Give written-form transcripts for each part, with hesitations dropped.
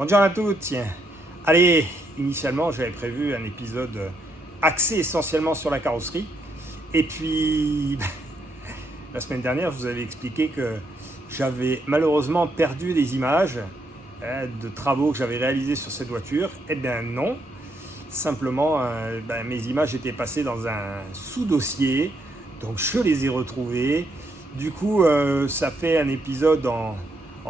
Bonjour à tous. Allez, initialement j'avais prévu un épisode axé essentiellement sur la carrosserie. Et puis, la semaine dernière, je vous avais expliqué que j'avais malheureusement perdu des images de travaux que j'avais réalisés sur cette voiture. Eh bien non, simplement mes images étaient passées dans un sous-dossier, donc je les ai retrouvées. Du coup, ça fait un épisode en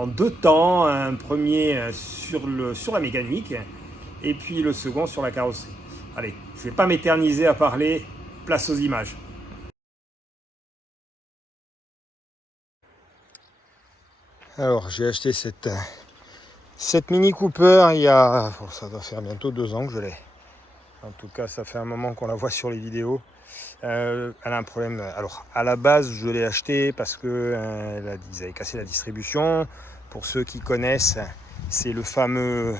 deux temps, un premier sur la mécanique et puis le second sur la carrosserie. Allez, je ne vais pas m'éterniser à parler, place aux images. Alors, j'ai acheté cette Mini Cooper il y a, ça doit faire bientôt 2 ans que je l'ai. En tout cas, ça fait un moment qu'on la voit sur les vidéos. Elle a un problème. Alors, à la base, je l'ai acheté parce que ils avaient cassé la distribution. Pour ceux qui connaissent, c'est le fameux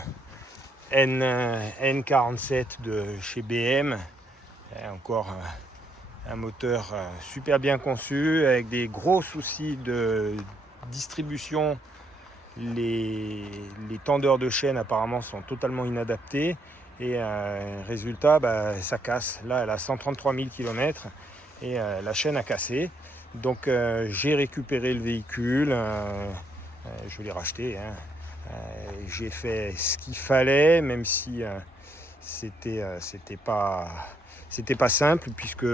N47 de chez BM. Encore un moteur super bien conçu, avec des gros soucis de distribution. Les tendeurs de chaîne apparemment sont totalement inadaptés. Et résultat, ça casse. Là, elle a 133 000 km et la chaîne a cassé. Donc, j'ai récupéré le véhicule. Je l'ai racheté. J'ai fait ce qu'il fallait, même si c'était pas simple, puisque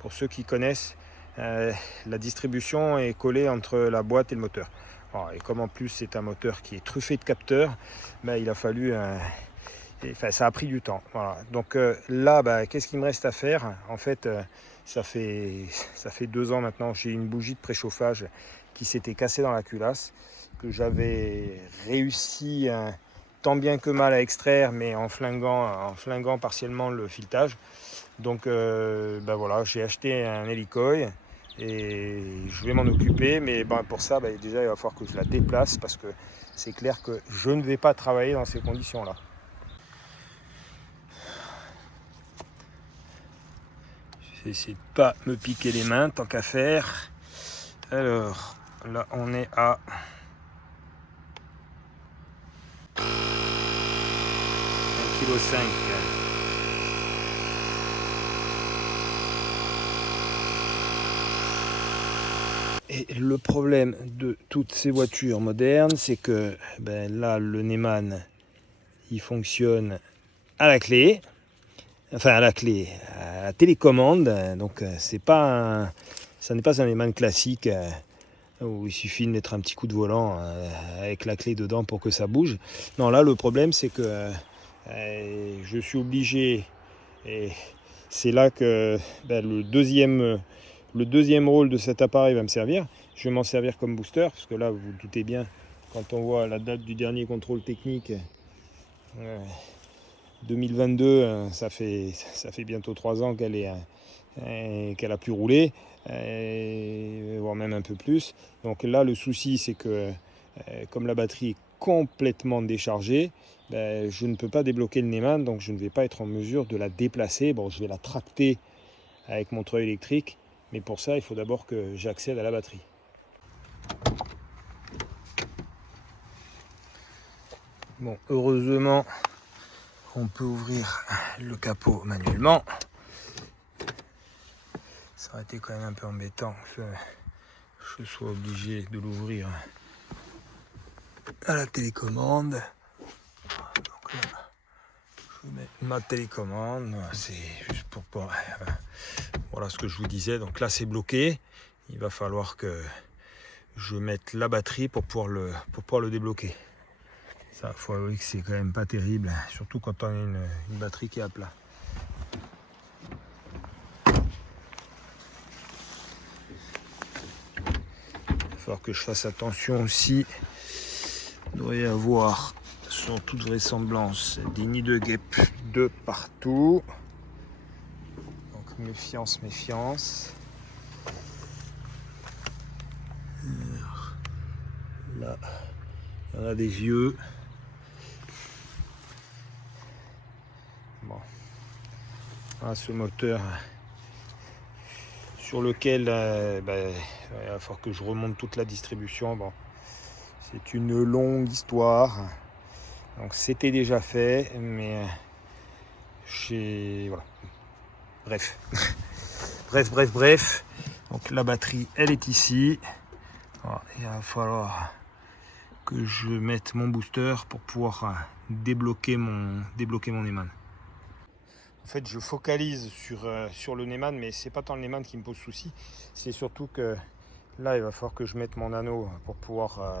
pour ceux qui connaissent, la distribution est collée entre la boîte et le moteur. Alors, et comme en plus c'est un moteur qui est truffé de capteurs, il a fallu... ça a pris du temps. Voilà. Donc là, qu'est-ce qu'il me reste à faire ? En fait, ça fait 2 ans maintenant, j'ai une bougie de préchauffage qui s'était cassée dans la culasse, que j'avais réussi tant bien que mal à extraire, mais en flinguant partiellement le filetage. Donc voilà, j'ai acheté un hélicoï et je vais m'en occuper, mais pour ça, déjà il va falloir que je la déplace, parce que c'est clair que je ne vais pas travailler dans ces conditions-là. Je vais essayer de pas me piquer les mains tant qu'à faire. Alors là on est à 1,5 kg. Et le problème de toutes ces voitures modernes, c'est que là le Neumann il fonctionne à la clé. Enfin à la télécommande, donc ça n'est pas un Neumann classique où il suffit de mettre un petit coup de volant avec la clé dedans pour que ça bouge. Non, là le problème c'est que je suis obligé, et c'est là que le deuxième rôle de cet appareil va me servir. Je vais m'en servir comme booster, parce que là vous vous doutez bien, quand on voit la date du dernier contrôle technique, 2022, ça fait bientôt 3 ans qu'elle a pu rouler, voire même un peu plus. Donc là, le souci, c'est que comme la batterie est complètement déchargée, je ne peux pas débloquer le Neyman, donc je ne vais pas être en mesure de la déplacer. Bon, je vais la tracter avec mon treuil électrique, mais pour ça, il faut d'abord que j'accède à la batterie. Bon, heureusement, on peut ouvrir le capot manuellement. Ça aurait été quand même un peu embêtant que je sois obligé de l'ouvrir à la télécommande. Donc là, je mets ma télécommande. C'est juste pour pas. Voilà ce que je vous disais. Donc là, c'est bloqué. Il va falloir que je mette la batterie pour pouvoir le débloquer. Ça, il faut avouer que c'est quand même pas terrible, surtout quand on a une batterie qui est à plat. Il va falloir que je fasse attention aussi. Il doit y avoir, sans toute vraisemblance, des nids de guêpes de partout. Donc méfiance, méfiance. Alors, là, il y en a des vieux. Bon. Voilà ce moteur sur lequel il va falloir que je remonte toute la distribution. Bon, c'est une longue histoire. Donc c'était déjà fait, mais voilà. Bref. Bref. Donc la batterie, elle est ici. Voilà, il va falloir que je mette mon booster pour pouvoir débloquer mon Neyman. En fait, je focalise sur le Neyman, mais c'est pas tant le Neyman qui me pose souci. C'est surtout que là, il va falloir que je mette mon anneau pour pouvoir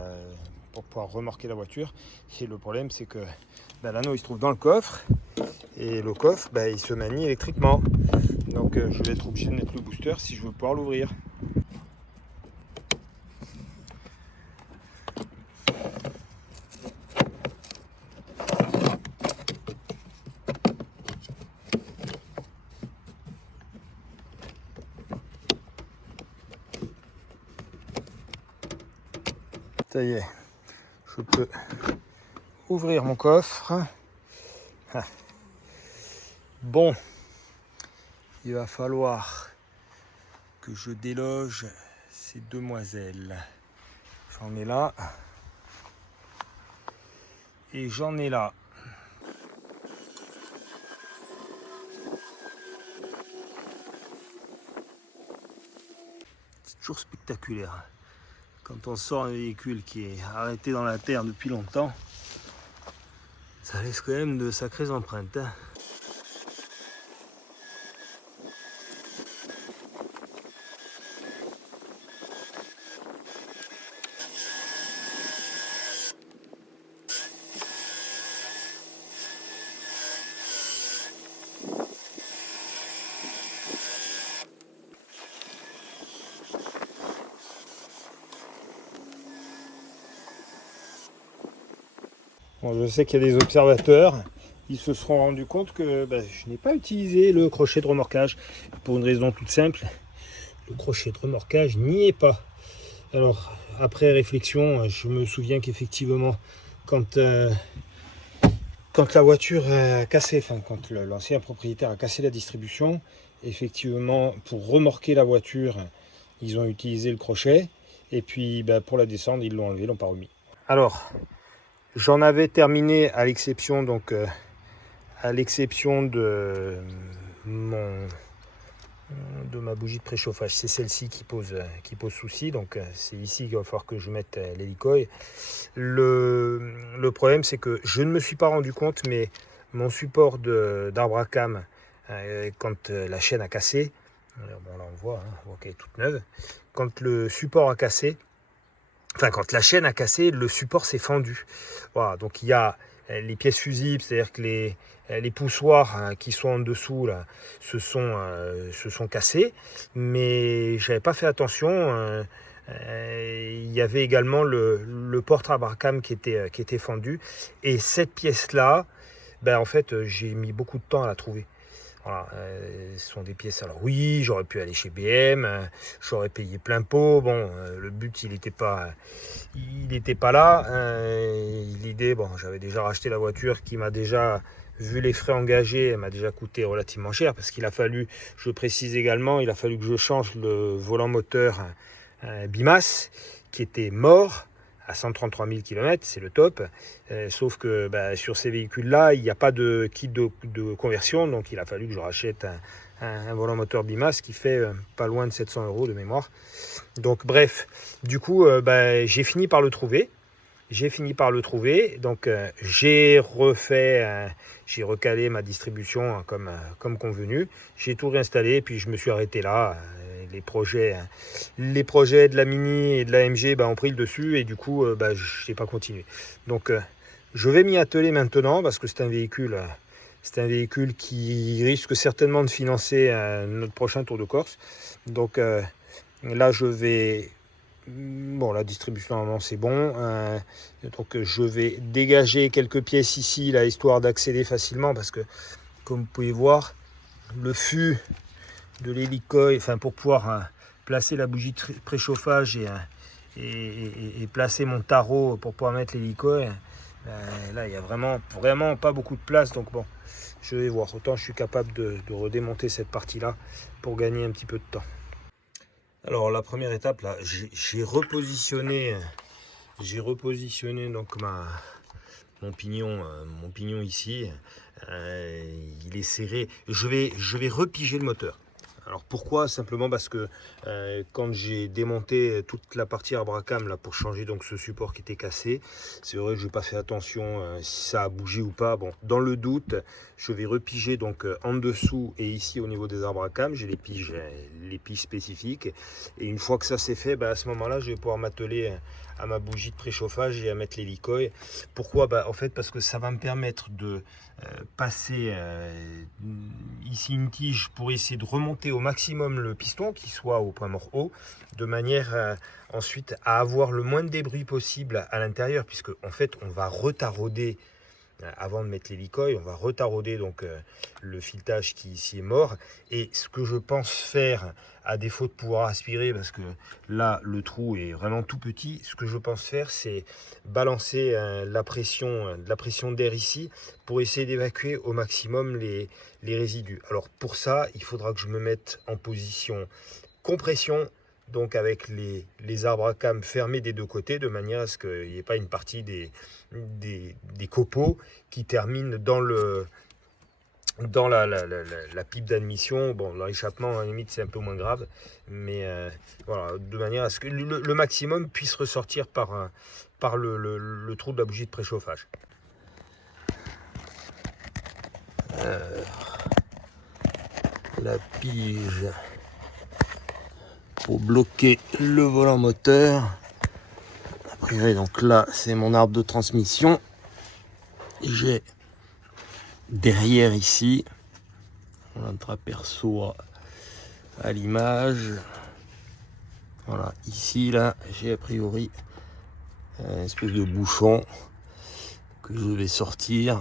remorquer la voiture. Et le problème, c'est que l'anneau, il se trouve dans le coffre. Et le coffre, il se manie électriquement. Donc, je vais être obligé de mettre le booster si je veux pouvoir l'ouvrir. Ça y est, je peux ouvrir mon coffre. Bon, il va falloir que je déloge ces demoiselles. J'en ai là et j'en ai là. C'est toujours spectaculaire. Quand on sort un véhicule qui est arrêté dans la terre depuis longtemps, ça laisse quand même de sacrées empreintes. Bon, je sais qu'il y a des observateurs, ils se seront rendus compte que je n'ai pas utilisé le crochet de remorquage pour une raison toute simple. Le crochet de remorquage n'y est pas. Alors, après réflexion, je me souviens qu'effectivement, quand la voiture a cassé, quand l'ancien propriétaire a cassé la distribution, effectivement, pour remorquer la voiture, ils ont utilisé le crochet. Et puis, pour la descendre, ils l'ont enlevé, ils l'ont pas remis. Alors, j'en avais terminé à l'exception de ma bougie de préchauffage. C'est celle-ci qui pose souci. Donc c'est ici qu'il va falloir que je mette l'hélicoil. Le problème, c'est que je ne me suis pas rendu compte, mais mon support d'arbre à cam, quand la chaîne a cassé, bon là on voit qu'elle est toute neuve. Quand le support a cassé, enfin quand la chaîne a cassé, le support s'est fendu. Voilà, donc il y a les pièces fusibles, c'est-à-dire que les poussoirs qui sont en dessous là, se sont cassés, mais j'avais pas fait attention. Il y avait également le porte Abracam qui était fendu, et cette pièce-là, ben, en fait, j'ai mis beaucoup de temps à la trouver. Voilà, ce sont des pièces. Alors oui, j'aurais pu aller chez BM, j'aurais payé plein pot. Bon, le but il n'était pas là. L'idée, bon, j'avais déjà racheté la voiture qui m'a déjà, vu les frais engagés, elle m'a déjà coûté relativement cher parce qu'il a fallu, je précise également, il a fallu que je change le volant moteur Bimas qui était mort à 133 000 km, c'est le top. Sauf que bah, sur ces véhicules-là, il n'y a pas de kit de conversion, donc il a fallu que je rachète un volant moteur Bimas qui fait pas loin de 700 € de mémoire. Donc bref, du coup, bah, j'ai fini par le trouver. Donc j'ai recalé ma distribution comme convenu. J'ai tout réinstallé, puis je me suis arrêté là. Les projets de la Mini et de la MG ont pris le dessus, et du coup, je n'ai pas continué. Donc je vais m'y atteler maintenant parce que c'est un véhicule qui risque certainement de financer notre prochain Tour de Corse. Donc là, je vais... Bon, la distribution normalement c'est bon, donc je vais dégager quelques pièces ici là, histoire d'accéder facilement, parce que comme vous pouvez voir, le fût de l'hélicoï, enfin pour pouvoir placer la bougie de préchauffage et placer mon tarot pour pouvoir mettre l'hélicoï, là il n'y a vraiment pas beaucoup de place. Donc bon, je vais voir, autant je suis capable de redémonter cette partie là pour gagner un petit peu de temps. Alors la première étape là, j'ai repositionné donc mon pignon ici. Il est serré. Je vais repiger le moteur. Alors pourquoi? Simplement parce que quand j'ai démonté toute la partie Abracam là pour changer donc ce support qui était cassé, c'est vrai que je n'ai pas fait attention si ça a bougé ou pas. Bon, dans le doute, je vais repiger donc en dessous et ici au niveau des Abracam, j'ai les piges spécifiques. Et une fois que ça c'est fait, à ce moment-là, je vais pouvoir m'atteler à ma bougie de préchauffage et à mettre l'hélicoï. Pourquoi? En fait, parce que ça va me permettre de passer ici une tige pour essayer de remonter au maximum le piston, qui soit au point mort haut, de manière ensuite à avoir le moins de débris possible à l'intérieur, puisque en fait on va retarauder. Avant de mettre l'hélicoï, on va retarauder donc le filetage qui ici est mort. Et ce que je pense faire, à défaut de pouvoir aspirer, parce que là le trou est vraiment tout petit, ce que je pense faire, c'est balancer de la pression d'air ici pour essayer d'évacuer au maximum les résidus. Alors pour ça, il faudra que je me mette en position compression, donc avec les Abracam fermés des deux côtés, de manière à ce qu'il n'y ait pas une partie des copeaux qui terminent dans la pipe d'admission. Bon, dans l'échappement, à la limite, c'est un peu moins grave, mais voilà, de manière à ce que le maximum puisse ressortir par le trou de la bougie de préchauffage. La pige pour bloquer le volant moteur. A priori, donc là, c'est mon arbre de transmission. J'ai derrière ici, on entreaperçoit à l'image. Voilà, ici, là, j'ai a priori une espèce de bouchon que je vais sortir.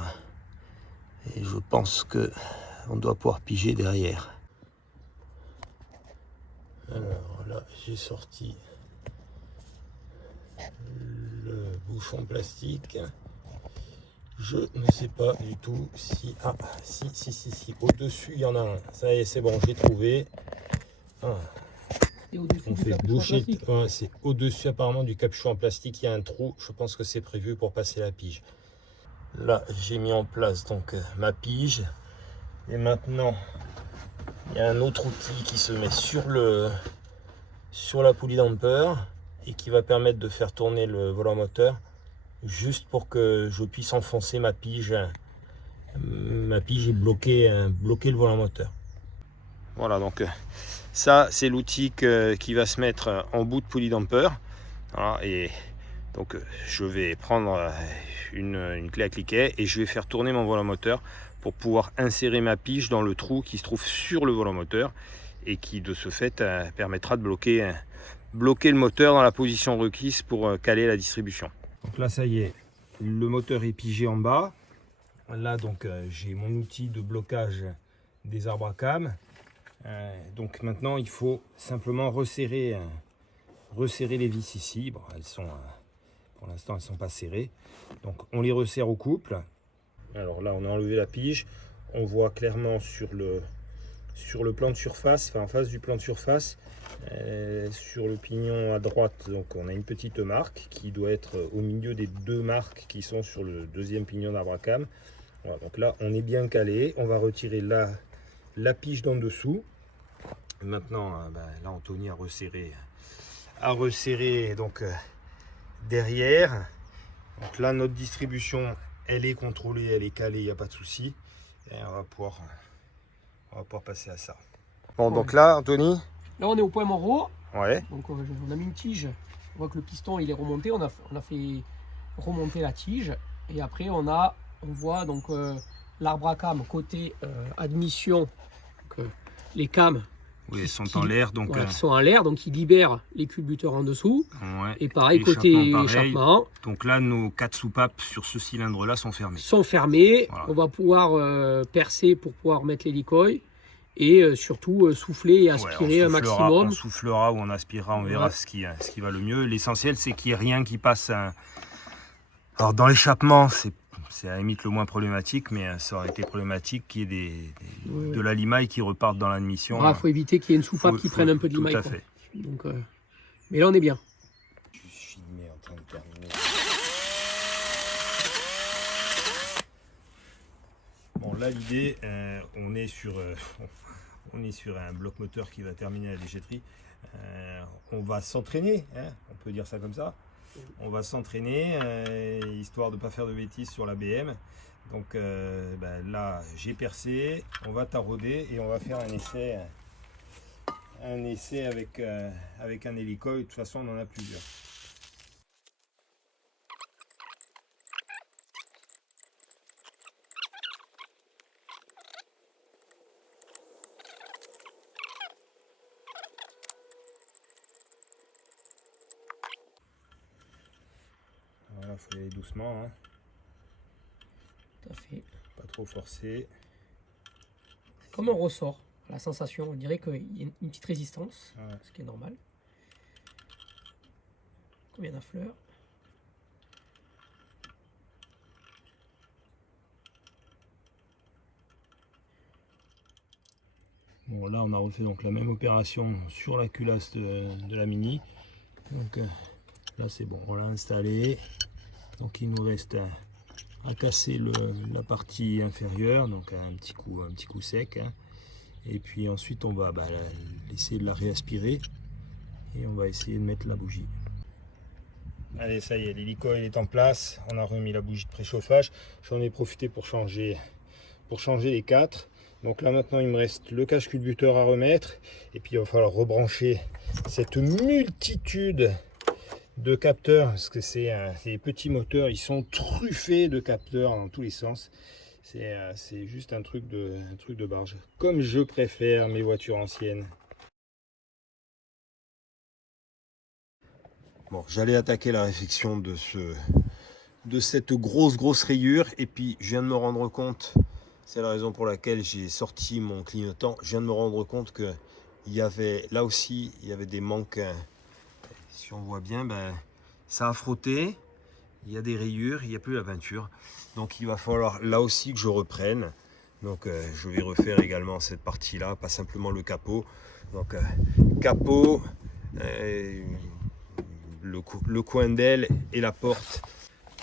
Et je pense que on doit pouvoir piger derrière. Alors là, j'ai sorti le bouchon plastique. Je ne sais pas du tout si... Ah, si. Au-dessus, il y en a un. Ça y est, c'est bon, j'ai trouvé. Ah. On fait boucher. Ouais, c'est au-dessus apparemment du capuchon en plastique. Il y a un trou. Je pense que c'est prévu pour passer la pige. Là, j'ai mis en place donc ma pige. Et maintenant, il y a un autre outil qui se met sur la poulie damper et qui va permettre de faire tourner le volant moteur, juste pour que je puisse enfoncer ma pige et bloquer le volant moteur. Voilà, donc ça c'est l'outil qui va se mettre en bout de poulie damper. Voilà, et donc je vais prendre une clé à cliquet et je vais faire tourner mon volomoteur pour pouvoir insérer ma pige dans le trou qui se trouve sur le volomoteur et qui de ce fait permettra de bloquer le moteur dans la position requise pour caler la distribution. Donc là ça y est, le moteur est pigé en bas. Là donc j'ai mon outil de blocage des arbres à cames. Donc maintenant il faut simplement resserrer les vis ici. Bon, elles sont pour l'instant elles sont pas serrées, donc on les resserre au couple. Alors là on a enlevé la pige, on voit clairement sur le plan de surface, enfin en face du plan de surface, sur le pignon à droite, donc on a une petite marque qui doit être au milieu des deux marques qui sont sur le deuxième pignon d'arbre à cames. Voilà, donc là on est bien calé, on va retirer la pige d'en dessous. Maintenant là Anthony a resserré donc derrière. Donc là notre distribution elle est contrôlée, elle est calée, il n'y a pas de souci, et on va pouvoir passer à ça. Bon, donc là Anthony, là on est au point mort. ouais, Donc on a mis une tige, on voit que le piston il est remonté, on a fait remonter la tige, et après on voit donc l'arbre à cam côté admission, donc, les cams oui, elles sont en l'air, donc qui sont en l'air, donc ils libèrent les culbuteurs en dessous. Ouais, et pareil côté échappement. Donc là nos 4 soupapes sur ce cylindre là sont fermées. Voilà. On va pouvoir percer pour pouvoir mettre l'hélicoil et surtout souffler et aspirer un maximum. On soufflera ou on aspirera, on verra ce qui va le mieux. L'essentiel c'est qu'il n'y ait rien qui passe. Alors dans l'échappement c'est à la limite le moins problématique, mais ça aurait été problématique qu'il y ait de la limaille qui repartent dans l'admission. Il faut éviter qu'il y ait une soupape qui prenne un peu de limaille. Tout à fait. Donc, mais là on est bien. Je suis filmé en train de terminer. Bon là l'idée, on est sur un bloc moteur qui va terminer la déchetterie. On va s'entraîner, hein, on peut dire ça comme ça. On va s'entraîner histoire de ne pas faire de bêtises sur la BM. Donc là j'ai percé, on va tarauder et on va faire un essai avec un hélicoil. De toute façon on en a plusieurs. Voilà, il faut y aller doucement, hein. Tout à fait. Pas trop forcer. Comme un ressort, la sensation, on dirait qu'il y a une petite résistance, ouais. Ce qui est normal. Combien de fleurs? Bon là on a refait donc la même opération sur la culasse de la Mini. Donc là c'est bon, on l'a installé. Donc il nous reste à casser la partie inférieure, donc un petit coup sec, hein. Et puis ensuite on va essayer de la réaspirer et on va essayer de mettre la bougie. Allez, ça y est, l'hélicoil est en place, on a remis la bougie de préchauffage. J'en ai profité pour changer les 4. Donc là maintenant il me reste le cache culbuteur à remettre, et puis il va falloir rebrancher cette multitude de capteurs, parce que c'est des petits moteurs, ils sont truffés de capteurs dans tous les sens. C'est juste un truc de barge, comme je préfère mes voitures anciennes. Bon, j'allais attaquer la réfection de cette grosse rayure, et puis je viens de me rendre compte, c'est la raison pour laquelle j'ai sorti mon clignotant, je viens de me rendre compte que là aussi il y avait des manques. Si on voit bien, ça a frotté, il y a des rayures, il n'y a plus la peinture. Donc il va falloir là aussi que je reprenne. Donc je vais refaire également cette partie là, pas simplement le capot. Donc capot, le coin d'aile et la porte.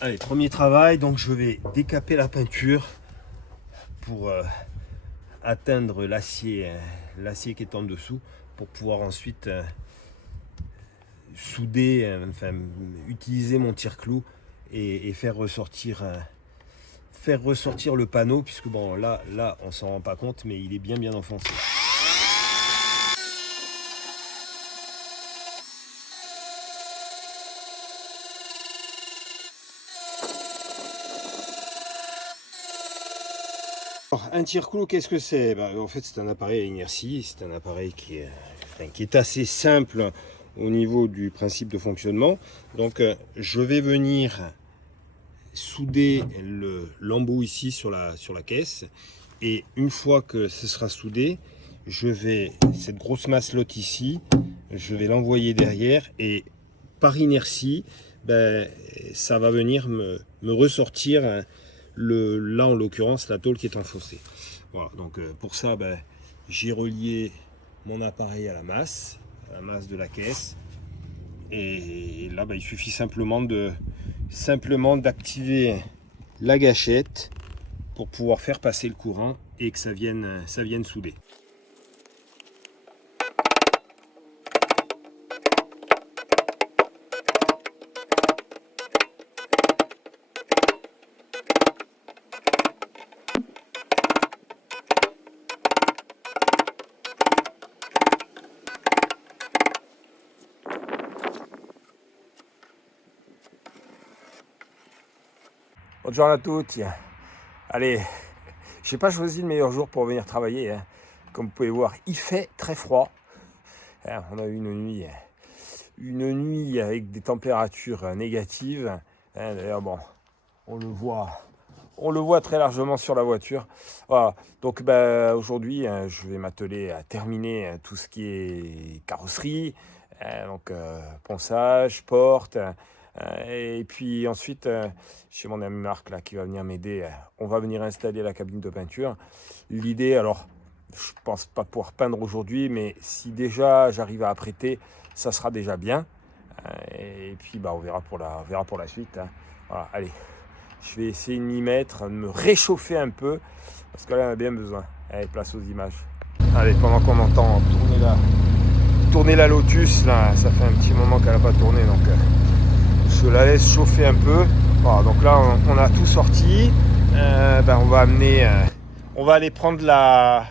Allez, premier travail, donc je vais décaper la peinture pour atteindre l'acier qui est en dessous, pour pouvoir ensuite souder, utiliser mon tire-clou et faire ressortir le panneau, puisque bon là on s'en rend pas compte, mais il est bien enfoncé. Alors, un tire-clou, qu'est-ce que c'est? En fait, c'est un appareil à inertie. C'est un appareil qui est assez simple au niveau du principe de fonctionnement. Donc, je vais venir souder l'embout ici sur la caisse. Et une fois que ce sera soudé, cette grosse masse lot ici, je vais l'envoyer derrière et par inertie, ça va venir me ressortir là en l'occurrence la tôle qui est enfoncée. Voilà, donc pour ça, j'ai relié mon appareil à la masse de la caisse. Et là, il suffit simplement d'activer la gâchette pour pouvoir faire passer le courant et que ça vienne souder. Bonjour à tous. Allez, je n'ai pas choisi le meilleur jour pour venir travailler. Comme vous pouvez voir, il fait très froid. On a eu une nuit avec des températures négatives. D'ailleurs, bon, on le voit très largement sur la voiture. Voilà. Donc aujourd'hui, je vais m'atteler à terminer tout ce qui est carrosserie, donc ponçage, porte. Et puis ensuite, chez mon ami Marc là, qui va venir m'aider, on va venir installer la cabine de peinture. L'idée, alors, je pense pas pouvoir peindre aujourd'hui, mais si déjà j'arrive à apprêter, ça sera déjà bien. Et puis on verra pour la suite. Voilà, allez, je vais essayer de m'y mettre, de me réchauffer un peu, parce que là on a bien besoin. Allez, place aux images. Allez, pendant qu'on entend tourner la Lotus, là, ça fait un petit moment qu'elle n'a pas tourné, donc je la laisse chauffer un peu. Voilà, donc là on a tout sorti. On va aller prendre la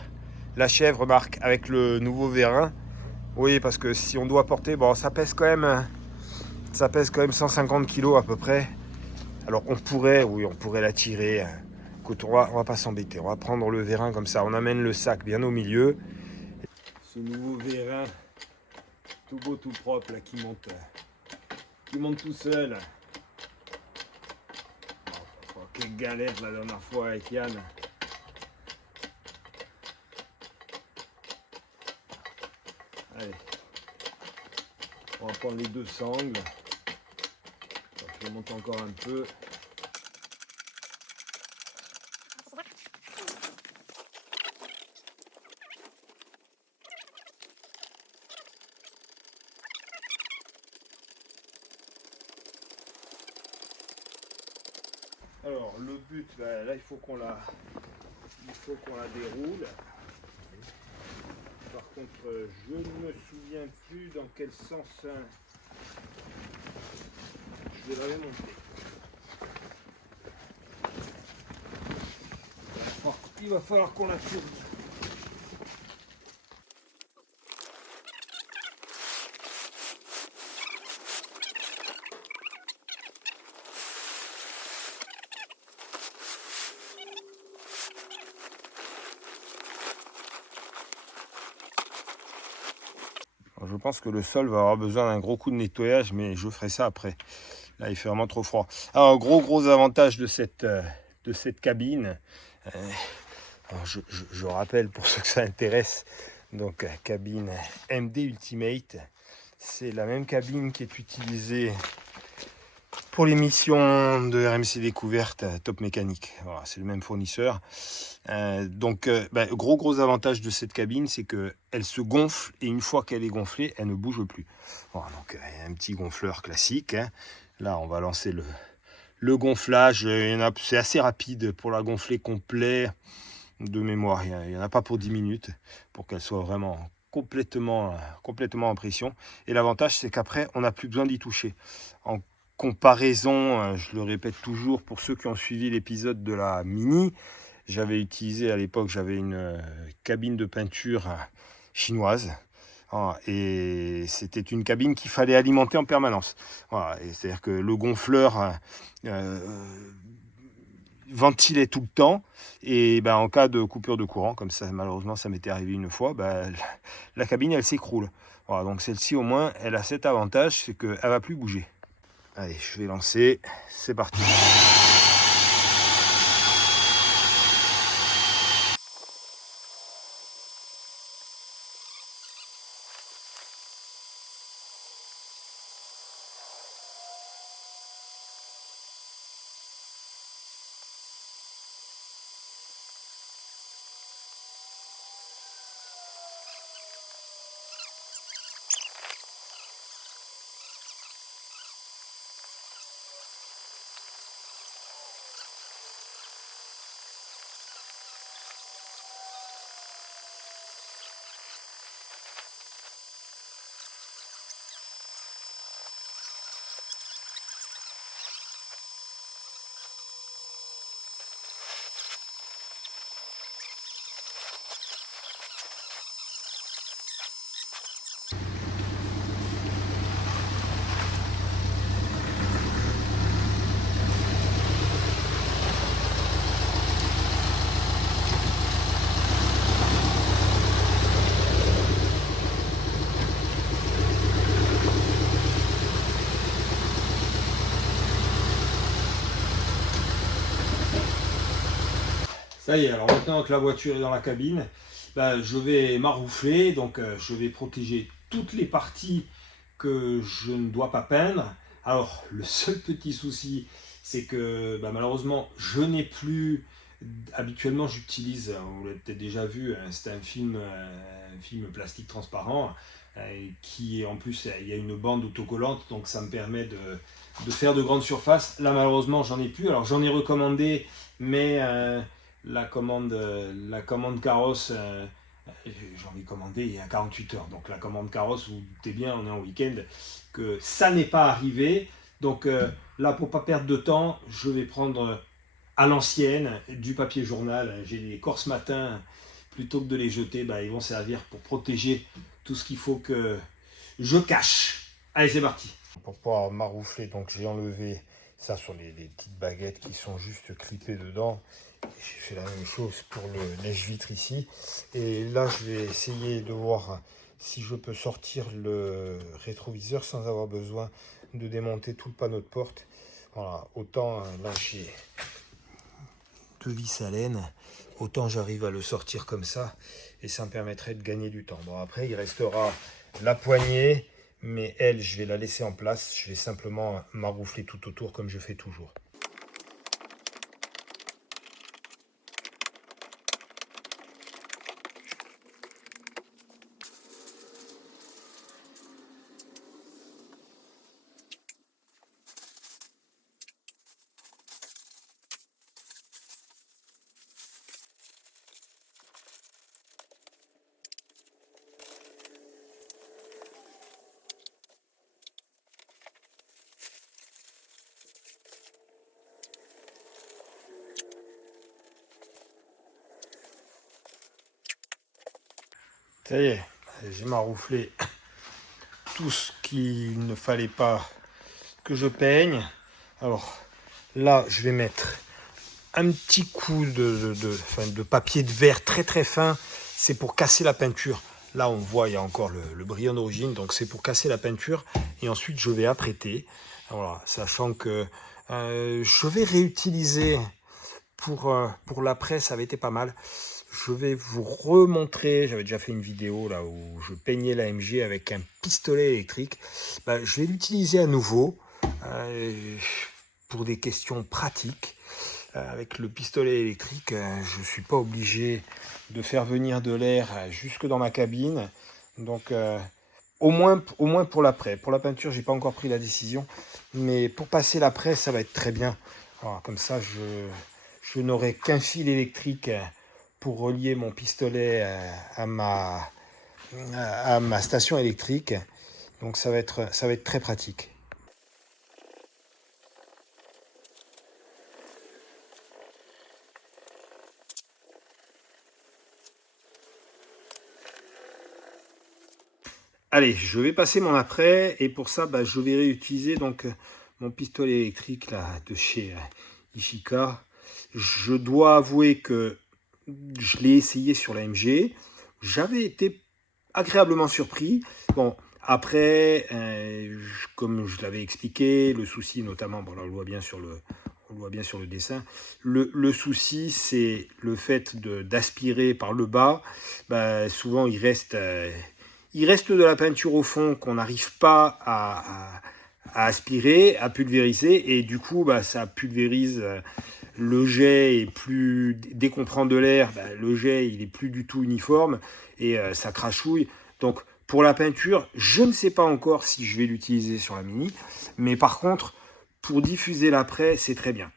chèvre, Marc, avec le nouveau vérin. Oui, parce que si on doit porter, ça pèse quand même 150 kg à peu près. Alors on pourrait la tirer. Écoute, on va pas s'embêter. On va prendre le vérin comme ça. On amène le sac bien au milieu. Ce nouveau vérin, tout beau, tout propre, là, qui monte tout seul. Quelle galère la dernière fois avec Yann. Allez, on va prendre les deux sangles. Je monte encore un peu. Alors le but, là il faut qu'on la déroule. Par contre, je ne me souviens plus dans quel sens je devrais monter. Il va falloir qu'on la tourne. Je pense que le sol va avoir besoin d'un gros coup de nettoyage, mais je ferai ça après. Là, il fait vraiment trop froid. Alors, gros avantage de cette cabine. Alors, je rappelle pour ceux que ça intéresse, donc cabine MD Ultimate. C'est la même cabine qui est utilisée pour les missions de RMC Découverte Top Mécanique. Voilà, c'est le même fournisseur. Gros avantage de cette cabine, c'est qu'elle se gonfle et une fois qu'elle est gonflée, elle ne bouge plus. Voilà, donc un petit gonfleur classique. Là, on va lancer le gonflage. C'est assez rapide pour la gonfler complet de mémoire. Il n'y en a pas pour 10 minutes pour qu'elle soit vraiment complètement en pression. Et l'avantage, c'est qu'après, on n'a plus besoin d'y toucher. En comparaison, je le répète toujours pour ceux qui ont suivi l'épisode de la Mini, j'avais utilisé à l'époque, une cabine de peinture chinoise. Et c'était une cabine qu'il fallait alimenter en permanence. Voilà, c'est-à-dire que le gonfleur, ventilait tout le temps. Et en cas de coupure de courant, comme ça malheureusement ça m'était arrivé une fois, la cabine elle s'écroule. Voilà, donc celle-ci au moins elle a cet avantage, c'est qu'elle va plus bouger. Allez, je vais lancer, c'est parti. Ça y est, alors maintenant que la voiture est dans la cabine, je vais maroufler, donc je vais protéger toutes les parties que je ne dois pas peindre. Alors le seul petit souci, c'est que malheureusement je n'ai plus, habituellement j'utilise, vous l'avez peut-être déjà vu, c'est un film plastique transparent, qui en plus il y a une bande autocollante, donc ça me permet de faire de grandes surfaces. Là malheureusement j'en ai plus, alors j'en ai recommandé, mais la commande carrosse, j'en ai commandé il y a 48 heures. Donc la commande carrosse, vous vous doutez bien, on est en week-end, que ça n'est pas arrivé. Donc là, pour ne pas perdre de temps, je vais prendre à l'ancienne du papier journal. J'ai des corses matin, plutôt que de les jeter, ils vont servir pour protéger tout ce qu'il faut que je cache. Allez, c'est parti. Pour pouvoir maroufler, donc j'ai enlevé ça sur les petites baguettes qui sont juste clippées dedans. J'ai fait la même chose pour le lèche-vitre ici. Et là, je vais essayer de voir si je peux sortir le rétroviseur sans avoir besoin de démonter tout le panneau de porte. Voilà, autant là j'ai deux vis à laine, autant j'arrive à le sortir comme ça et ça me permettrait de gagner du temps. Bon, après il restera la poignée, mais elle je vais la laisser en place. Je vais simplement maroufler tout autour comme je fais toujours. Ça y est, j'ai marouflé tout ce qu'il ne fallait pas que je peigne. Alors là, je vais mettre un petit coup de papier de verre très très fin. C'est pour casser la peinture. Là, on voit, il y a encore le brillant d'origine. Donc, c'est pour casser la peinture. Et ensuite, je vais apprêter. Voilà, sachant que je vais réutiliser pour l'après, ça avait été pas mal. Je vais vous remontrer, j'avais déjà fait une vidéo là où je peignais l'AMG avec un pistolet électrique. Je vais l'utiliser à nouveau pour des questions pratiques. Avec le pistolet électrique, je ne suis pas obligé de faire venir de l'air jusque dans ma cabine. Donc au moins pour l'après. Pour la peinture, j'ai pas encore pris la décision. Mais pour passer l'après, ça va être très bien. Alors, comme ça, je n'aurai qu'un fil électrique pour relier mon pistolet à ma station électrique. Donc ça va être très pratique. Allez, je vais passer mon après et pour ça, je vais réutiliser donc mon pistolet électrique là, de chez Ishika. Je dois avouer que je l'ai essayé sur la MG. J'avais été agréablement surpris. Bon, après, comme je l'avais expliqué, le souci notamment, bon là on le voit bien sur le dessin, le souci c'est le fait d'aspirer par le bas. Bah, souvent il reste de la peinture au fond qu'on n'arrive pas à aspirer, à pulvériser, et du coup bah, ça pulvérise. Le jet est plus, dès qu'on prend de l'air, bah, le jet il est plus du tout uniforme et ça crachouille. Donc pour la peinture, je ne sais pas encore si je vais l'utiliser sur la Mini, mais par contre pour diffuser l'après, c'est très bien.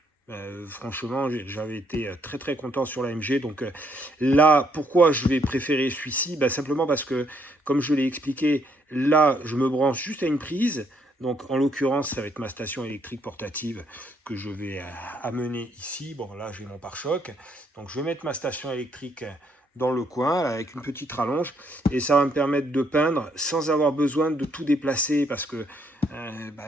Franchement, j'avais été très très content sur la MG. Donc là, pourquoi je vais préférer celui-ci? Bah, simplement parce que, comme je l'ai expliqué, là, je me branche juste à une prise. Donc en l'occurrence, ça va être ma station électrique portative que je vais amener ici. Bon, là, j'ai mon pare-choc. Donc je vais mettre ma station électrique dans le coin avec une petite rallonge et ça va me permettre de peindre sans avoir besoin de tout déplacer parce que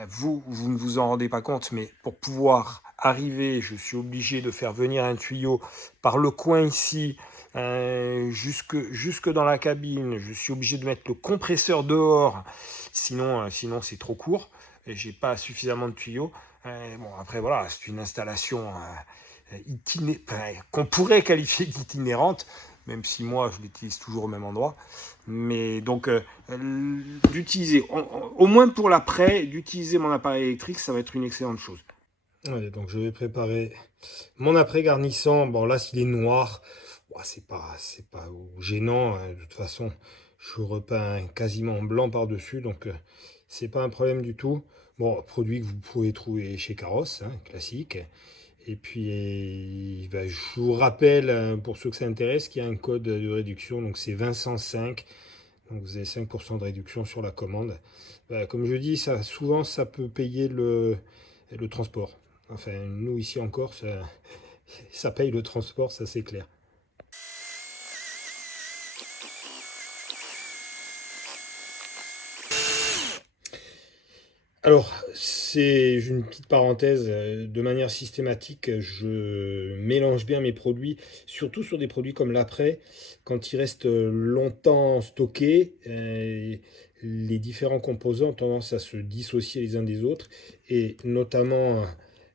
vous ne vous en rendez pas compte, mais pour pouvoir arriver, je suis obligé de faire venir un tuyau par le coin ici jusque dans la cabine. Je suis obligé de mettre le compresseur dehors, sinon c'est trop court et j'ai pas suffisamment de tuyaux. Bon, après voilà, c'est une installation qu'on pourrait qualifier d'itinérante, même si moi je l'utilise toujours au même endroit. Mais donc d'utiliser, au moins pour l'après, d'utiliser mon appareil électrique, ça va être une excellente chose. Allez, donc je vais préparer mon après garnissant. Bon là s'il est noir, bon, c'est pas gênant, hein. De toute façon, je repeins quasiment en blanc par-dessus, donc c'est pas un problème du tout. Bon, produit que vous pouvez trouver chez Carrosse, hein, classique. Et puis, ben, je vous rappelle, pour ceux que ça intéresse, qu'il y a un code de réduction, donc c'est Vincent5. Donc vous avez 5% de réduction sur la commande. Ben, comme je dis, souvent ça peut payer le transport. Enfin, nous ici encore, ça paye le transport, ça c'est clair. Alors, c'est une petite parenthèse, de manière systématique, je mélange bien mes produits, surtout sur des produits comme l'après, quand ils restent longtemps stockés, les différents composants ont tendance à se dissocier les uns des autres, et notamment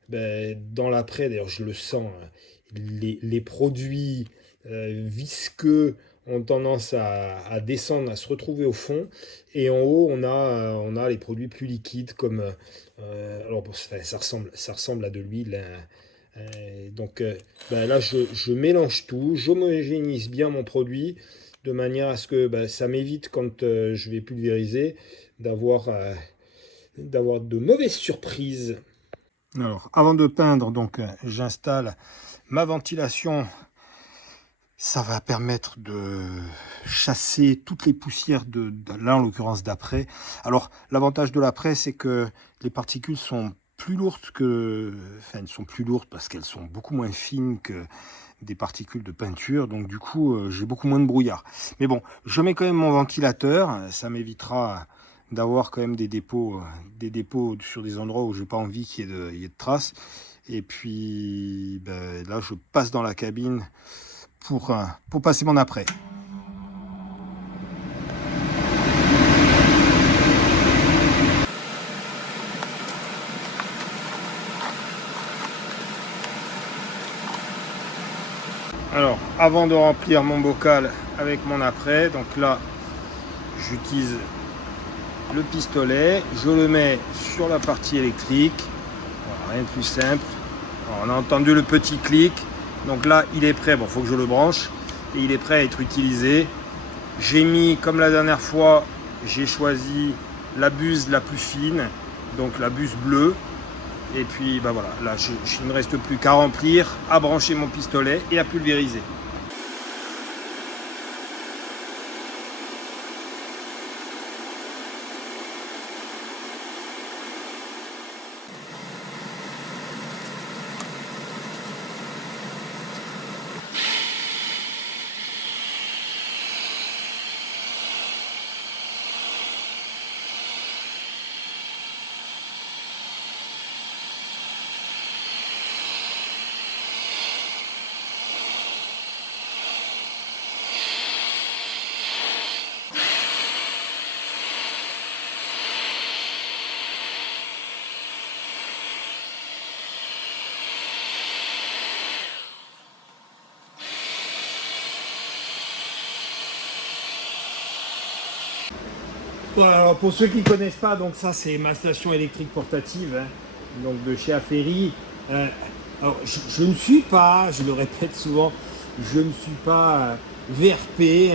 dans l'après, d'ailleurs je le sens, hein, les produits visqueux ont tendance à descendre, à se retrouver au fond. Et en haut, on a les produits plus liquides comme... alors bon, ça ressemble à de l'huile, hein. Donc là, je mélange tout, j'homogénise bien mon produit de manière à ce que ça m'évite, quand je vais pulvériser, d'avoir de mauvaises surprises. Alors, avant de peindre, donc j'installe ma ventilation. Ça va permettre de chasser toutes les poussières là, en l'occurrence d'après. Alors, l'avantage de l'après, c'est que les particules sont plus lourdes enfin, elles sont plus lourdes parce qu'elles sont beaucoup moins fines que des particules de peinture. Donc, du coup, j'ai beaucoup moins de brouillard. Mais bon, je mets quand même mon ventilateur. Ça m'évitera d'avoir quand même des dépôts sur des endroits où j'ai pas envie qu'il y ait de traces. Et puis, là, je passe dans la cabine pour passer mon après. Alors, avant de remplir mon bocal avec mon après, donc là, j'utilise le pistolet, je le mets sur la partie électrique. Voilà, rien de plus simple. Alors, on a entendu le petit clic. Donc là, il est prêt. Bon, il faut que je le branche. Et il est prêt à être utilisé. J'ai mis, comme la dernière fois, j'ai choisi la buse la plus fine, donc la buse bleue. Et puis voilà, là il ne me reste plus qu'à remplir, à brancher mon pistolet et à pulvériser. Voilà, alors pour ceux qui ne connaissent pas, donc ça c'est ma station électrique portative, hein, donc de chez Aferi. Alors je ne suis pas, je le répète souvent, je ne suis pas VRP,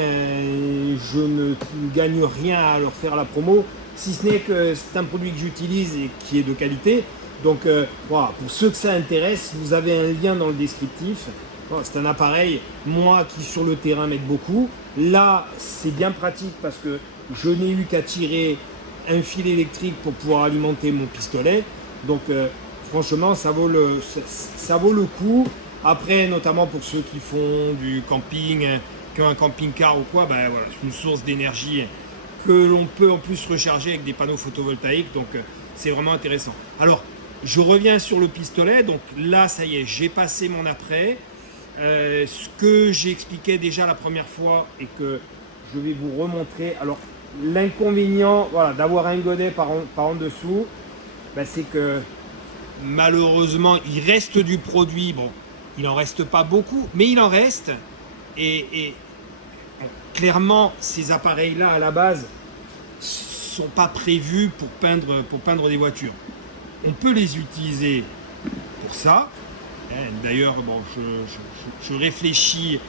je ne gagne rien à leur faire la promo, si ce n'est que c'est un produit que j'utilise et qui est de qualité. Donc voilà, pour ceux que ça intéresse, vous avez un lien dans le descriptif. Bon, c'est un appareil, moi qui sur le terrain m'aide beaucoup. Là, c'est bien pratique parce que je n'ai eu qu'à tirer un fil électrique pour pouvoir alimenter mon pistolet. Donc franchement, ça vaut le coup. Après, notamment pour ceux qui font du camping, qui ont un camping-car ou quoi, ben, voilà, c'est une source d'énergie que l'on peut en plus recharger avec des panneaux photovoltaïques. Donc c'est vraiment intéressant. Alors, je reviens sur le pistolet. Donc là, ça y est, j'ai passé mon après. Ce que j'expliquais déjà la première fois et que je vais vous remontrer. Alors, l'inconvénient voilà, d'avoir un godet par en dessous, ben, c'est que malheureusement, il reste du produit. Bon, il n'en reste pas beaucoup, mais il en reste. Et bon, clairement, ces appareils-là, à la base, sont pas prévus pour peindre des voitures. On peut les utiliser pour ça. D'ailleurs, bon, je réfléchis,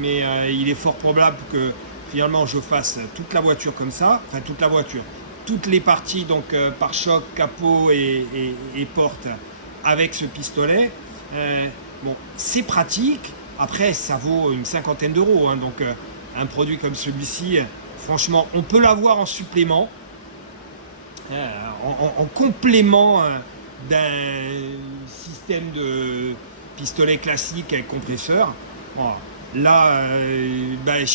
mais il est fort probable que finalement je fasse toute la voiture comme ça, enfin toute la voiture, toutes les parties, donc pare-choc, capot et porte avec ce pistolet. Bon, c'est pratique. Après, ça vaut une cinquantaine d'euros, hein, donc un produit comme celui-ci, franchement, on peut l'avoir en supplément, en complément d'un système de pistolet classique avec compresseur. Voilà. Là, ben,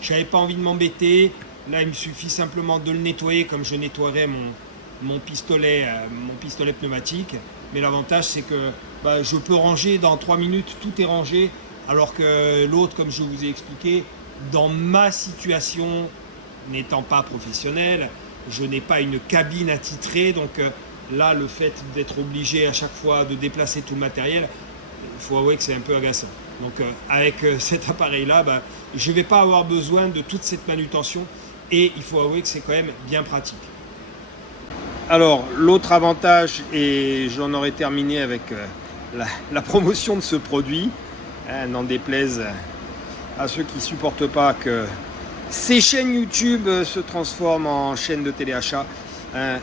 j'avais pas envie de m'embêter. Là, il me suffit simplement de le nettoyer comme je nettoierais mon pistolet pneumatique. Mais l'avantage, c'est que ben, je peux ranger dans 3 minutes, tout est rangé. Alors que l'autre, comme je vous ai expliqué, dans ma situation, n'étant pas professionnel, je n'ai pas une cabine attitrée. Donc là, le fait d'être obligé à chaque fois de déplacer tout le matériel, il faut avouer que c'est un peu agaçant. Donc avec cet appareil-là, ben, je ne vais pas avoir besoin de toute cette manutention et il faut avouer que c'est quand même bien pratique. Alors l'autre avantage, et j'en aurais terminé avec la promotion de ce produit, hein, n'en déplaise à ceux qui ne supportent pas que ces chaînes YouTube se transforment en chaînes de téléachat. Hein,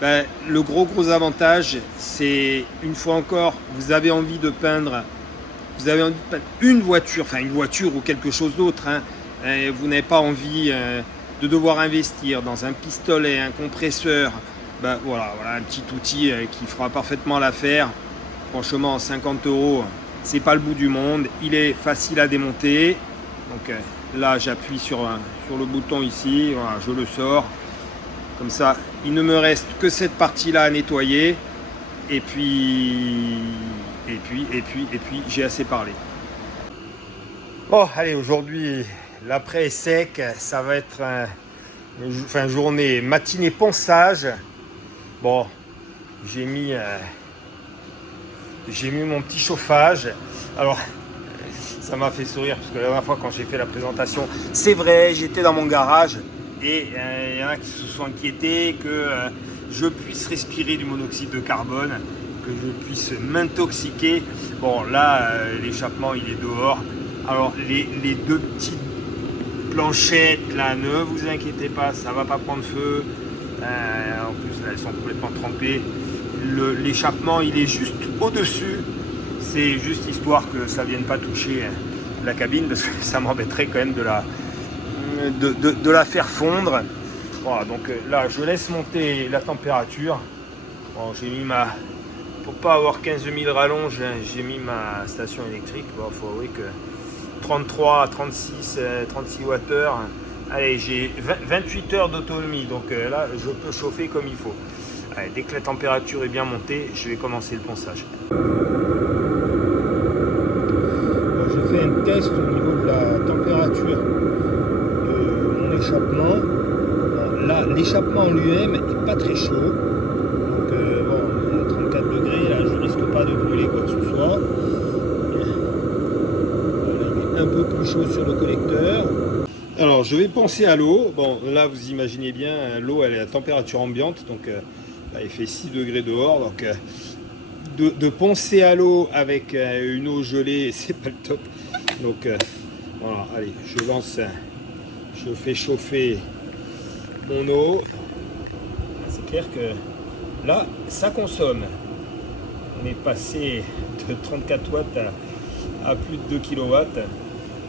ben, le gros avantage, c'est une fois encore, vous avez envie de peindre une voiture, enfin une voiture ou quelque chose d'autre, hein, vous n'avez pas envie de devoir investir dans un pistolet, un compresseur, ben voilà, un petit outil qui fera parfaitement l'affaire. Franchement, 50 €, c'est pas le bout du monde, il est facile à démonter. Donc là, j'appuie sur le bouton ici, voilà, je le sors. Comme ça, il ne me reste que cette partie-là à nettoyer. Et puis, j'ai assez parlé. Bon, allez, aujourd'hui, l'après est sec. Ça va être une journée matinée ponçage. Bon, j'ai mis mon petit chauffage. Alors, ça m'a fait sourire parce que la dernière fois, quand j'ai fait la présentation, c'est vrai, j'étais dans mon garage. Et il y en a qui se sont inquiétés que je puisse respirer du monoxyde de carbone, que je puisse m'intoxiquer. Bon, là, l'échappement, il est dehors. Alors, les deux petites planchettes, là, ne vous inquiétez pas, ça ne va pas prendre feu. En plus, là, elles sont complètement trempées. L'échappement, il est juste au-dessus. C'est juste histoire que ça ne vienne pas toucher la cabine, parce que ça m'embêterait quand même de la faire fondre. Voilà, donc là je laisse monter la température. Bon, j'ai mis pour pas avoir 15 000 rallonges, j'ai mis ma station électrique. Bon, faut avouer que 33 à 36 Wh. Allez, j'ai 28 heures d'autonomie, donc là je peux chauffer comme il faut. Allez, dès que la température est bien montée, je vais commencer le ponçage. J'ai fait un test au niveau de la température échappement. Bon, là, l'échappement en lui-même n'est pas très chaud. Donc, bon, 34 degrés, là, je risque pas de brûler quoi que ce soit. Voilà, il est un peu plus chaud sur le collecteur. Alors, je vais penser à l'eau. Bon, là, vous imaginez bien, l'eau, elle est à température ambiante, donc là, il fait 6 degrés dehors. Donc, de poncer à l'eau avec une eau gelée, c'est pas le top. Donc, voilà, allez, je lance, je fais chauffer mon eau. C'est clair que là, ça consomme. On est passé de 34 watts à plus de 2 kilowatts.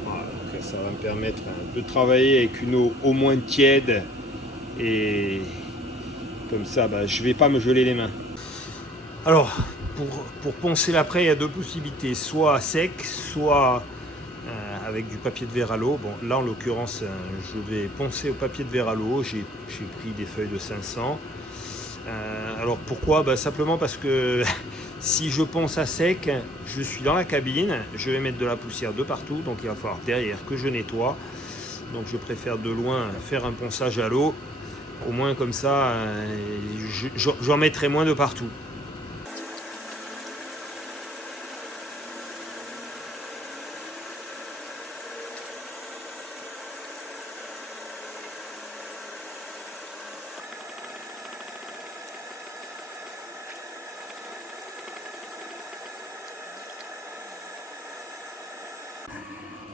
Voilà, donc ça va me permettre de travailler avec une eau au moins tiède et comme ça je ne vais pas me geler les mains. Alors pour poncer l'après, il y a deux possibilités, soit à sec, soit avec du papier de verre à l'eau. Bon, là en l'occurrence je vais poncer au papier de verre à l'eau. J'ai pris des feuilles de 500. Alors pourquoi? Simplement parce que si je ponce à sec, je suis dans la cabine, je vais mettre de la poussière de partout, donc il va falloir derrière que je nettoie. Donc je préfère de loin faire un ponçage à l'eau, au moins comme ça j'en mettrai moins de partout.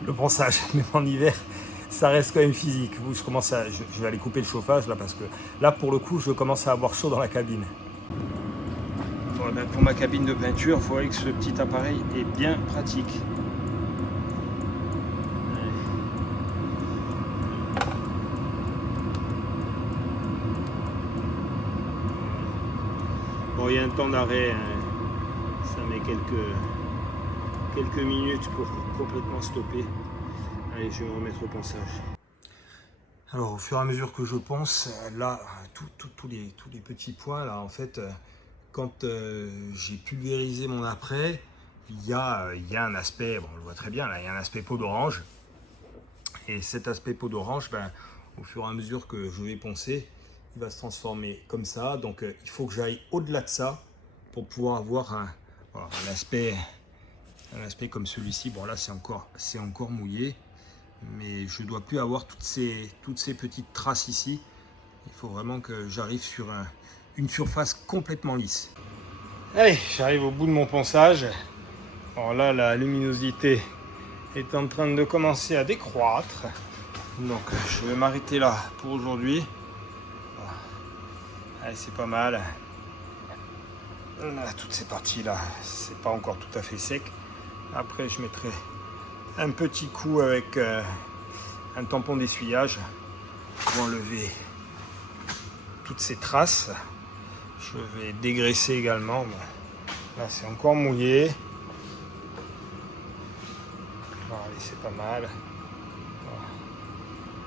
Le ponçage, même en hiver, ça reste quand même physique. Je vais aller couper le chauffage là parce que là pour le coup je commence à avoir chaud dans la cabine. Bon, pour ma cabine de peinture, il faudrait que ce petit appareil est bien pratique. Bon, il y a un temps d'arrêt, hein. Ça met quelques minutes pour complètement stopper. Allez, je vais me remettre au ponçage. Alors au fur et à mesure que je ponce, là, tous les petits points, là, en fait, quand j'ai pulvérisé mon après, il y a un aspect, bon, on le voit très bien, là, il y a un aspect peau d'orange. Et cet aspect peau d'orange, au fur et à mesure que je vais poncer, il va se transformer comme ça. Donc il faut que j'aille au-delà de ça pour pouvoir avoir un aspect comme celui-ci. Bon là c'est encore mouillé, mais je ne dois plus avoir toutes ces petites traces ici. Il faut vraiment que j'arrive sur une surface complètement lisse. Allez, j'arrive au bout de mon ponçage. Alors là, la luminosité est en train de commencer à décroître. Donc je vais m'arrêter là pour aujourd'hui. Allez, c'est pas mal. Là, toutes ces parties là, c'est pas encore tout à fait sec. Après je mettrai un petit coup avec un tampon d'essuyage pour enlever toutes ces traces. Je vais dégraisser également. Bon, là c'est encore mouillé. Allez, c'est pas mal.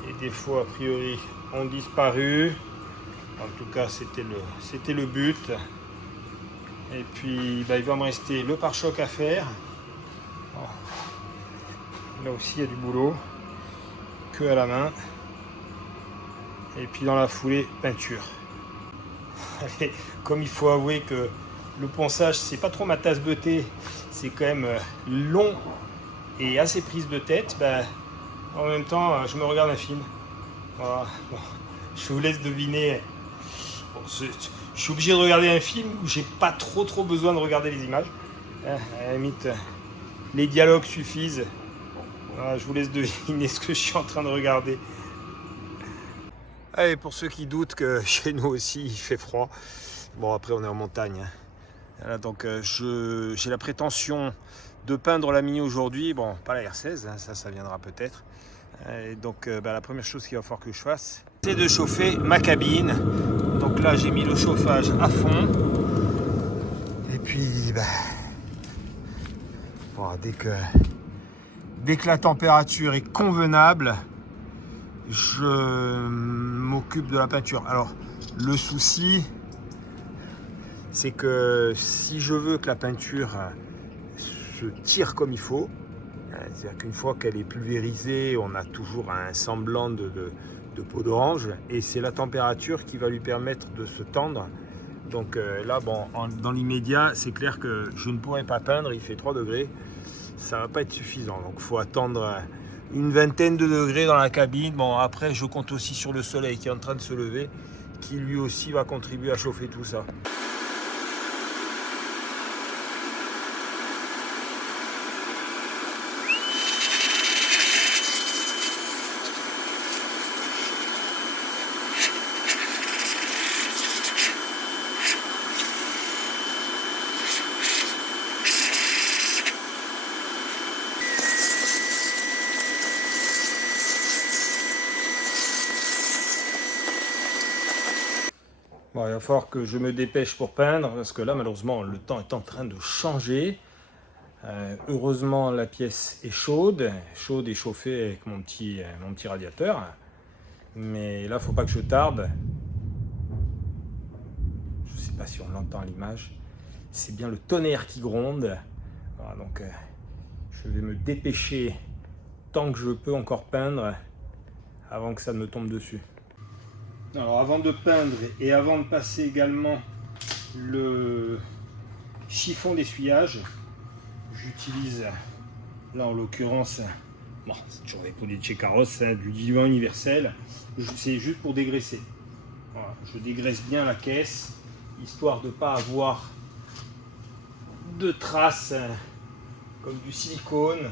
Les défauts a priori ont disparu. En tout cas c'était le but. Et puis il va me rester le pare-choc à faire. Là aussi il y a du boulot. Que à la main. Et puis dans la foulée, peinture. Allez, comme il faut avouer que le ponçage c'est pas trop ma tasse de thé, c'est quand même long et assez prise de tête, en même temps je me regarde un film. Voilà. Bon, je vous laisse deviner. Bon, je suis obligé de regarder un film où j'ai pas trop besoin de regarder les images. À la limite, les dialogues suffisent. Voilà, je vous laisse deviner ce que je suis en train de regarder. Allez, pour ceux qui doutent que chez nous aussi il fait froid. Bon, après on est en montagne. Voilà, donc j'ai la prétention de peindre la Mini aujourd'hui. Bon, pas la R16, hein, ça viendra peut-être. Et donc la première chose qu'il va falloir que je fasse, c'est de chauffer ma cabine. Donc là j'ai mis le chauffage à fond. Et puis bon, dès que la température est convenable, je m'occupe de la peinture. Alors le souci c'est que si je veux que la peinture se tire comme il faut, c'est-à-dire qu'une fois qu'elle est pulvérisée, on a toujours un semblant de peau d'orange et c'est la température qui va lui permettre de se tendre. Donc là, bon, dans l'immédiat, c'est clair que je ne pourrai pas peindre, il fait 3 degrés, ça ne va pas être suffisant. Donc il faut attendre une vingtaine de degrés dans la cabine. Bon, après, je compte aussi sur le soleil qui est en train de se lever, qui lui aussi va contribuer à chauffer tout ça. Bon, il va falloir que je me dépêche pour peindre parce que là, malheureusement, le temps est en train de changer. Heureusement, la pièce est chaude et chauffée avec mon petit radiateur. Mais là, il ne faut pas que je tarde. Je ne sais pas si on l'entend à l'image. C'est bien le tonnerre qui gronde. Voilà, donc, je vais me dépêcher tant que je peux encore peindre avant que ça ne me tombe dessus. Alors avant de peindre et avant de passer également le chiffon d'essuyage, j'utilise là en l'occurrence, bon, c'est toujours des produits de chez Carros, hein, du diluant universel, c'est juste pour dégraisser. Voilà, je dégraisse bien la caisse, histoire de ne pas avoir de traces comme du silicone.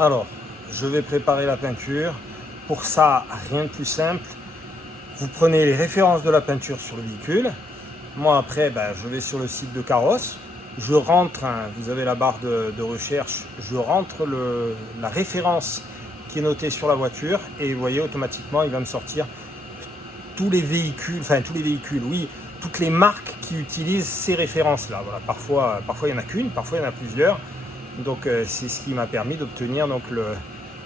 Alors, je vais préparer la peinture. Pour ça, rien de plus simple. Vous prenez les références de la peinture sur le véhicule. Moi, après, je vais sur le site de Carros. Je rentre, vous avez la barre de recherche, je rentre la référence qui est notée sur la voiture. Et vous voyez, automatiquement, il va me sortir tous les véhicules, oui, toutes les marques qui utilisent ces références-là. Voilà, parfois, il n'y en a qu'une, parfois, il y en a plusieurs. Donc c'est ce qui m'a permis d'obtenir donc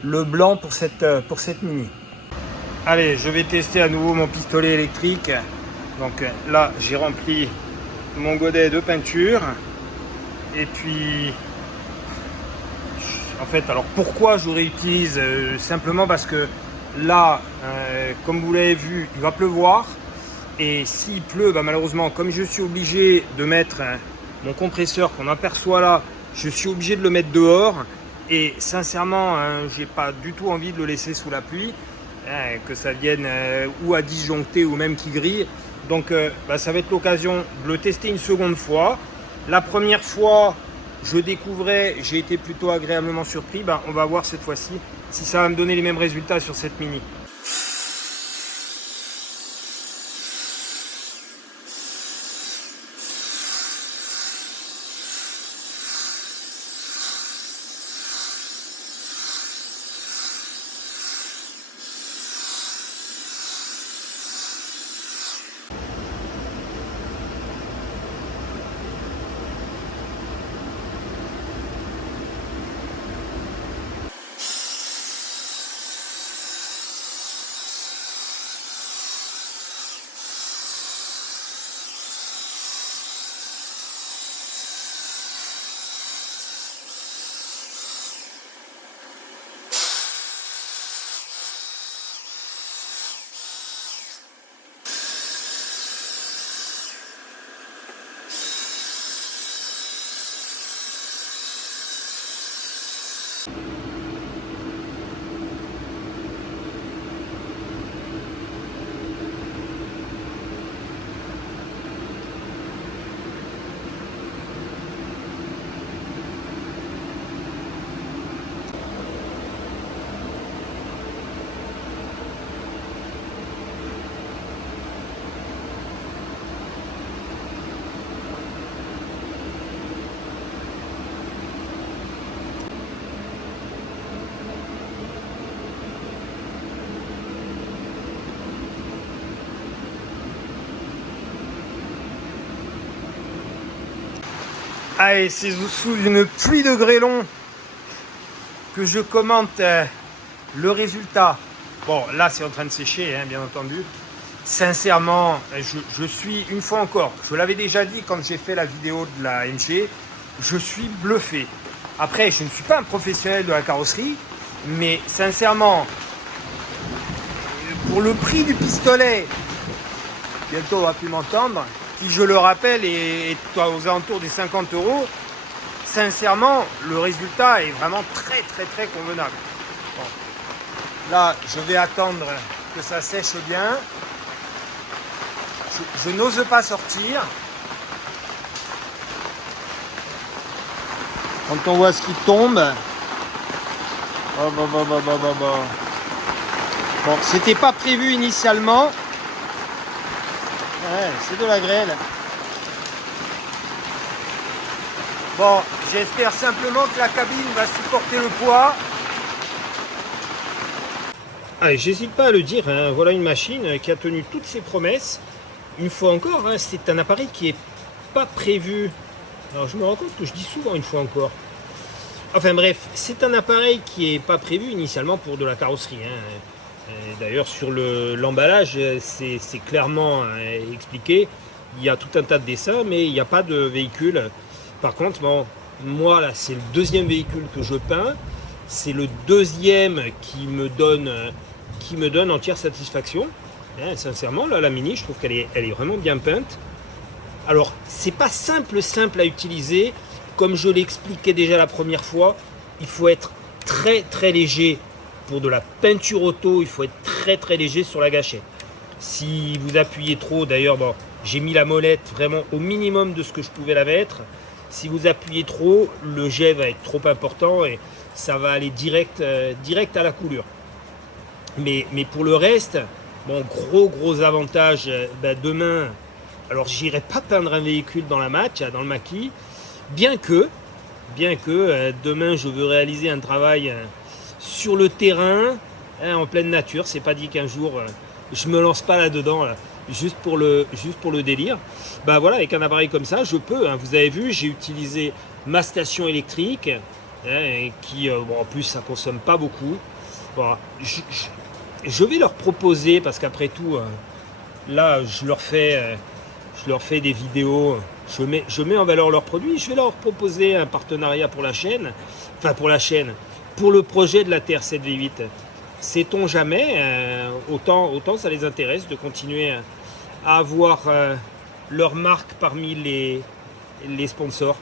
le blanc pour cette Mini. Allez, je vais tester à nouveau mon pistolet électrique. Donc là, j'ai rempli mon godet de peinture. Et puis, en fait, alors pourquoi je réutilise simplement parce que là, comme vous l'avez vu, il va pleuvoir. Et s'il pleut, malheureusement, comme je suis obligé de mettre mon compresseur qu'on aperçoit là, je suis obligé de le mettre dehors et sincèrement, j'ai pas du tout envie de le laisser sous la pluie, que ça vienne ou à disjoncter ou même qu'il grille. Donc ça va être l'occasion de le tester une seconde fois. La première fois, je découvrais, j'ai été plutôt agréablement surpris. On va voir cette fois-ci si ça va me donner les mêmes résultats sur cette Mini. Allez, c'est sous une pluie de grêlons que je commente le résultat. Bon, là, c'est en train de sécher, hein, bien entendu. Sincèrement, je suis, une fois encore, je l'avais déjà dit quand j'ai fait la vidéo de la MG, je suis bluffé. Après, je ne suis pas un professionnel de la carrosserie, mais sincèrement, pour le prix du pistolet, bientôt on va plus m'entendre, qui je le rappelle est aux alentours des 50 €, sincèrement le résultat est vraiment très convenable. Bon. Là je vais attendre que ça sèche bien. Je n'ose pas sortir. Quand on voit ce qui tombe. Bon, c'était pas prévu initialement. Ouais, c'est de la grêle. Bon, j'espère simplement que la cabine va supporter le poids. Allez, j'hésite pas à le dire, hein, voilà une machine qui a tenu toutes ses promesses. Une fois encore, hein, c'est un appareil qui est pas prévu. Alors je me rends compte que je dis souvent une fois encore. Enfin bref, c'est un appareil qui est pas prévu initialement pour de la carrosserie. Hein. D'ailleurs sur l'emballage, c'est clairement expliqué. Il y a tout un tas de dessins, mais il n'y a pas de véhicule. Par contre, bon, moi là, c'est le deuxième véhicule que je peins. C'est le deuxième qui me donne entière satisfaction. Hein, sincèrement, là, la Mini, je trouve qu'elle est vraiment bien peinte. Alors, c'est pas simple à utiliser. Comme je l'expliquais déjà la première fois, il faut être très léger. Pour de la peinture auto, il faut être très léger sur la gâchette. Si vous appuyez trop, d'ailleurs, bon, j'ai mis la molette vraiment au minimum de ce que je pouvais la mettre. Si vous appuyez trop, le jet va être trop important et ça va aller direct à la coulure. Mais pour le reste, bon, gros avantage, demain, alors j'irai pas peindre un véhicule dans la match, dans le maquis, bien que demain je veux réaliser un travail sur le terrain, hein, en pleine nature. C'est pas dit qu'un jour je me lance pas là-dedans, là, juste pour le délire. Bah voilà, avec un appareil comme ça, je peux. Hein, vous avez vu, j'ai utilisé ma station électrique, hein, qui, bon, en plus, ça consomme pas beaucoup. Bon, je vais leur proposer, parce qu'après tout, là, je leur fais des vidéos. Je mets en valeur leurs produits. Je vais leur proposer un partenariat pour la chaîne, pour le projet de la TR7 V8. Sait-on jamais, autant ça les intéresse de continuer à avoir leur marque parmi les sponsors.